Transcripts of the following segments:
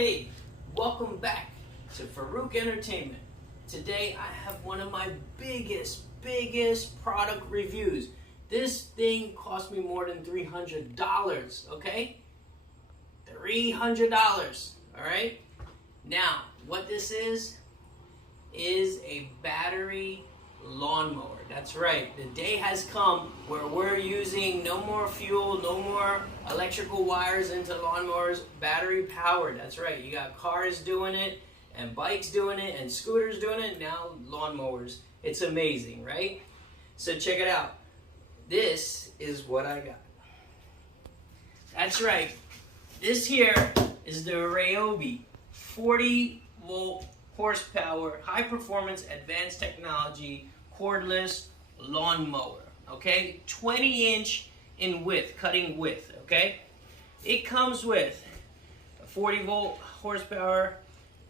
Hey, welcome back to Farouk Entertainment. Today I have one of my biggest product reviews. This thing cost me more than $300, okay? $300, all right? Now, what this is a battery lawnmower. That's right. The day has come where we're using no more fuel, no more electrical wires into lawnmowers, battery powered. That's right. You got cars doing it and bikes doing it and scooters doing it. Now lawnmowers. It's amazing, right? So check it out. This is what I got. That's right. This here is the Ryobi 40-volt horsepower, high performance, advanced technology, cordless lawnmower. Okay, 20-inch in width, cutting width. Okay, it comes with a 40-volt horsepower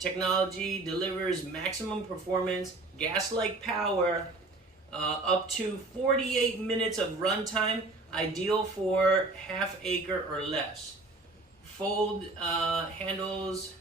technology, delivers maximum performance, gas-like power, up to 48 minutes of runtime, ideal for half-acre or less. Fold handles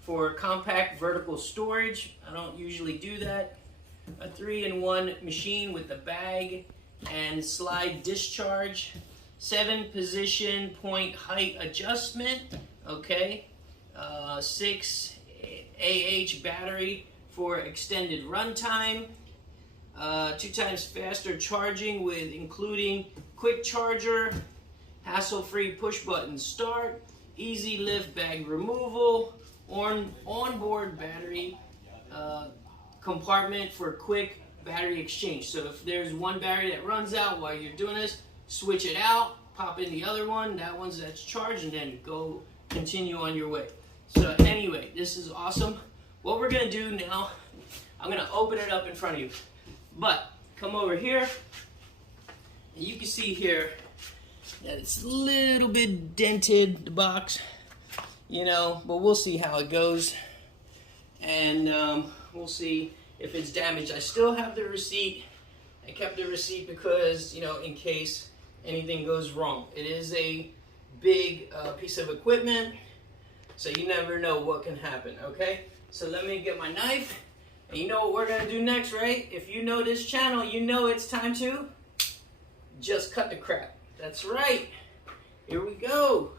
for compact vertical storage. I don't usually do that. A 3-in-1 machine with the bag and slide discharge. 7-position point height adjustment. Okay. 6 AH battery for extended runtime. 2 times faster charging with including quick charger, hassle-free push-button start, easy lift bag removal, onboard battery compartment for quick battery exchange. So if there's one battery that runs out while you're doing this, switch it out, pop in the other one, that's charged, and then go continue on your way. So anyway, this is awesome. What we're gonna do now, I'm gonna open it up in front of you. But come over here, and you can see here that it's a little bit dented, the box, you know, but we'll see how it goes, and we'll see if it's damaged. I still have the receipt. I kept the receipt because, you know, in case anything goes wrong. It is a big piece of equipment, so you never know what can happen, okay? So let me get my knife, and you know what we're gonna do next, right? If you know this channel, you know it's time to just cut the crap. That's right. Here we go.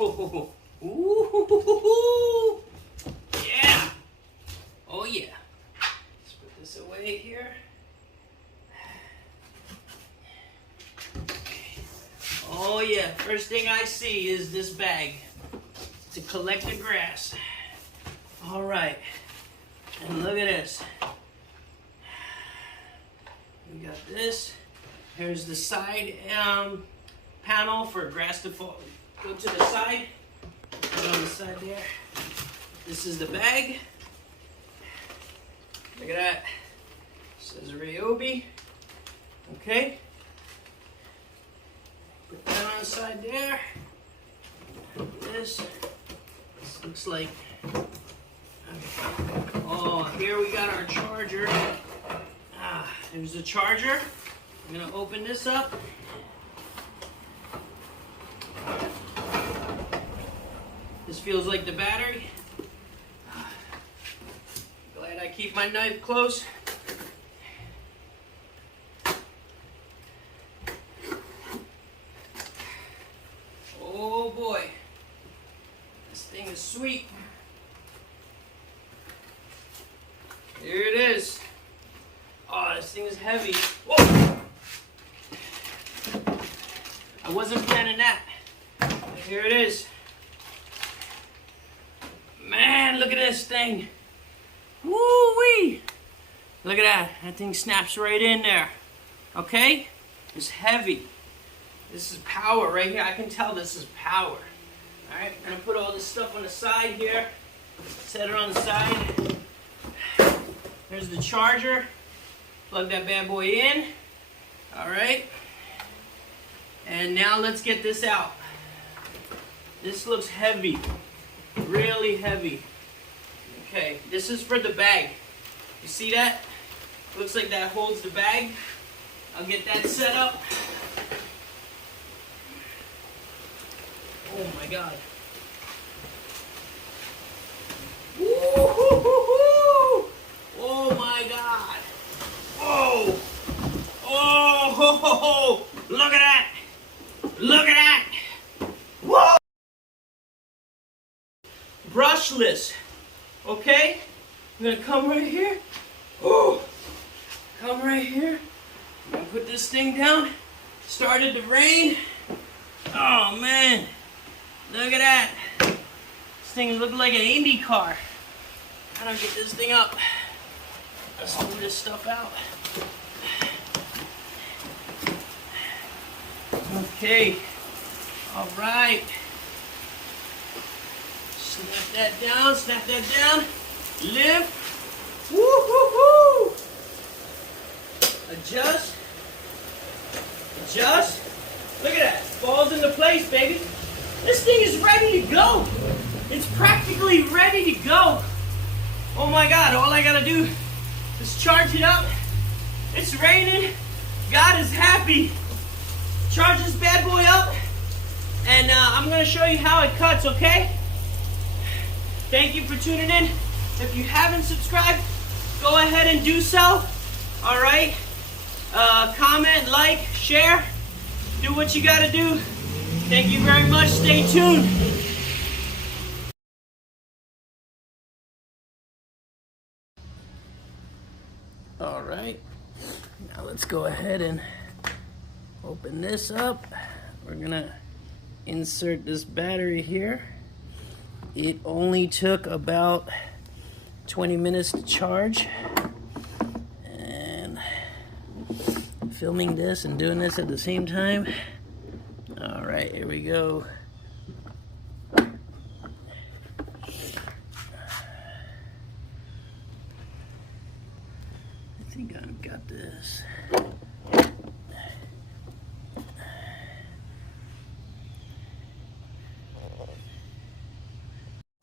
Oh, ooh, yeah. Oh yeah. Let's put this away here. Oh yeah, first thing I see is this bag to collect the grass. All right, and look at this. We got this. Here's the side panel for grass to fall. Go to the side, put it on the side there. This is the bag. Look at that. It says Ryobi. Okay. Put that on the side there. This looks like. Oh, here we got our charger. There's the charger. I'm gonna open this up. This feels like the battery. Glad I keep my knife close. Oh boy, this thing is sweet. Here it is. Oh, this thing is heavy. Whoa! I wasn't planning that. But here it is. Man, look at this thing. Woo-wee! Look at that. That thing snaps right in there. Okay? It's heavy. This is power right here. I can tell this is power. Alright, I'm going to put all this stuff on the side here. Set it on the side. There's the charger. Plug that bad boy in. Alright. And now let's get this out. This looks heavy. Really heavy. Okay, this is for the bag. You see that? Looks like that holds the bag. I'll get that set up. Oh my God. Woo-hoo-hoo-hoo! Oh my God. Oh. Oh, ho, ho, ho. Look at that. Look at that. Whoa. Brushless. Okay? I'm gonna come right here. Oh. Come right here. I'm gonna put this thing down. Started to rain. Oh man. Look at that. This thing looks like an Indy car. How do I get this thing up? Let's move this stuff out. Okay. All right. Snap that down. Snap that down. Lift. Woo hoo hoo. Adjust. Adjust. Look at that. Falls into place, baby. This thing is ready to go. It's practically ready to go. Oh my God, all I gotta do is charge it up. It's raining. God is happy. Charge this bad boy up. And I'm gonna show you how it cuts, okay? Thank you for tuning in. If you haven't subscribed, go ahead and do so. All right? Comment, like, share. Do what you gotta do. Thank you very much. Stay tuned. All right. Now let's go ahead and open this up. We're gonna insert this battery here. It only took about 20 minutes to charge. And filming this and doing this at the same time. All right, here we go. I think I've got this.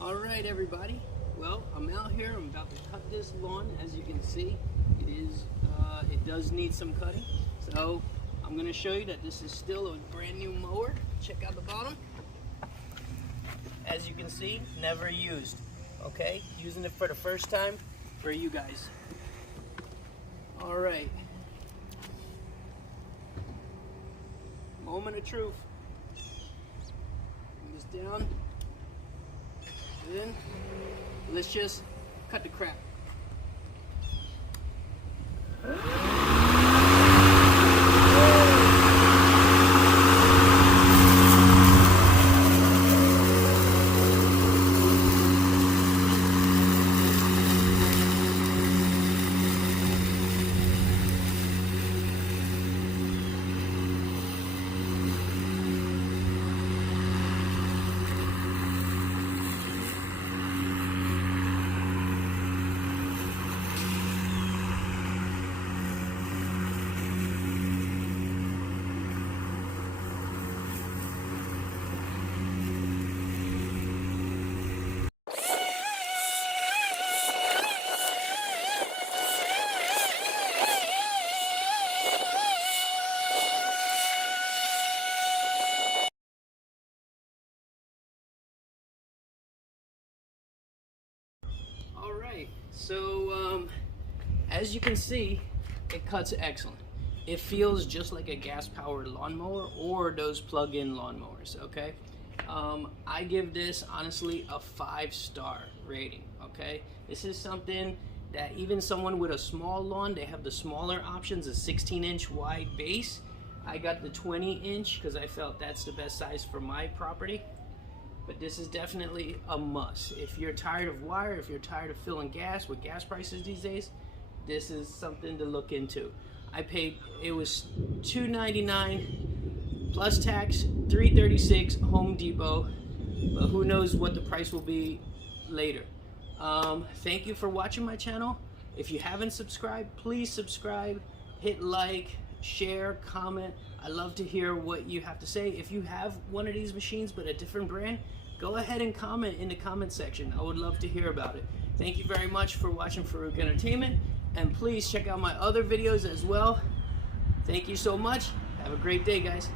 All right, everybody. Well, I'm out here. I'm about to cut this lawn. As you can see, it does need some cutting. So I'm going to show you that this is still a brand new mower. Check out the bottom. As you can see, never used. Okay, using it for the first time for you guys. All right. Moment of truth. Bring this down. Then let's just cut the crap. Alright, so as you can see, it cuts excellent. It feels just like a gas-powered lawnmower or those plug-in lawnmowers, okay? I give this, honestly, a 5-star rating, okay? This is something that even someone with a small lawn, they have the smaller options, a 16-inch wide base. I got the 20-inch because I felt that's the best size for my property. But this is definitely a must. If you're tired of wire, if you're tired of filling gas with gas prices these days, this is something to look into. I paid, it was $2.99 plus tax, $3.36 Home Depot, but who knows what the price will be later. Thank you for watching my channel. If you haven't subscribed, please subscribe, hit like, share, comment. I love to hear what you have to say. If you have one of these machines but a different brand, go ahead and comment in the comment section. I would love to hear about it. Thank you very much for watching Farouk Entertainment, and please check out my other videos as well. Thank you so much. Have a great day, guys.